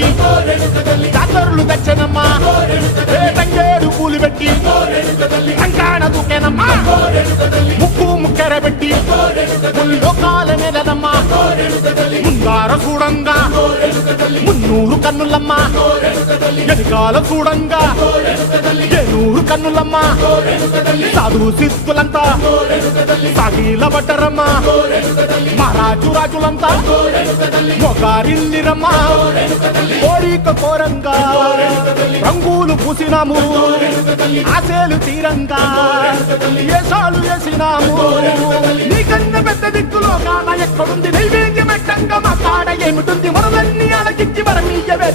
పెట్టి జాతరులు తెచ్చనమ్మా తంగేడు పూలు పెట్టి కంకాణ దూకేనమ్మా ముక్కు ముక్కెర పెట్టి లోకాల నెలనమ్మా ముంగార చూడంగా మున్నూరు కన్నులమ్మా ఎనకాల చూడంగా ఏనూరు కన్నులమ్మా సాధు సిద్ధులంతా సాగిల పడ్డరమ్మా మహారాజు రాజులంతా మొగారిల్లిరమ్మా కోరిక కోరంగా రంగులు పూసినాము ఆశలు తీరంగా ఏసాలు వేసినాము నీకన్నా పెద్ద దిక్కులో కాన ఎక్కడుంది నైవేద్యం ఎట్టంగా మా కాడ ఏమిటుంది మనలన్నీ అలగిచ్చి వరమీయవే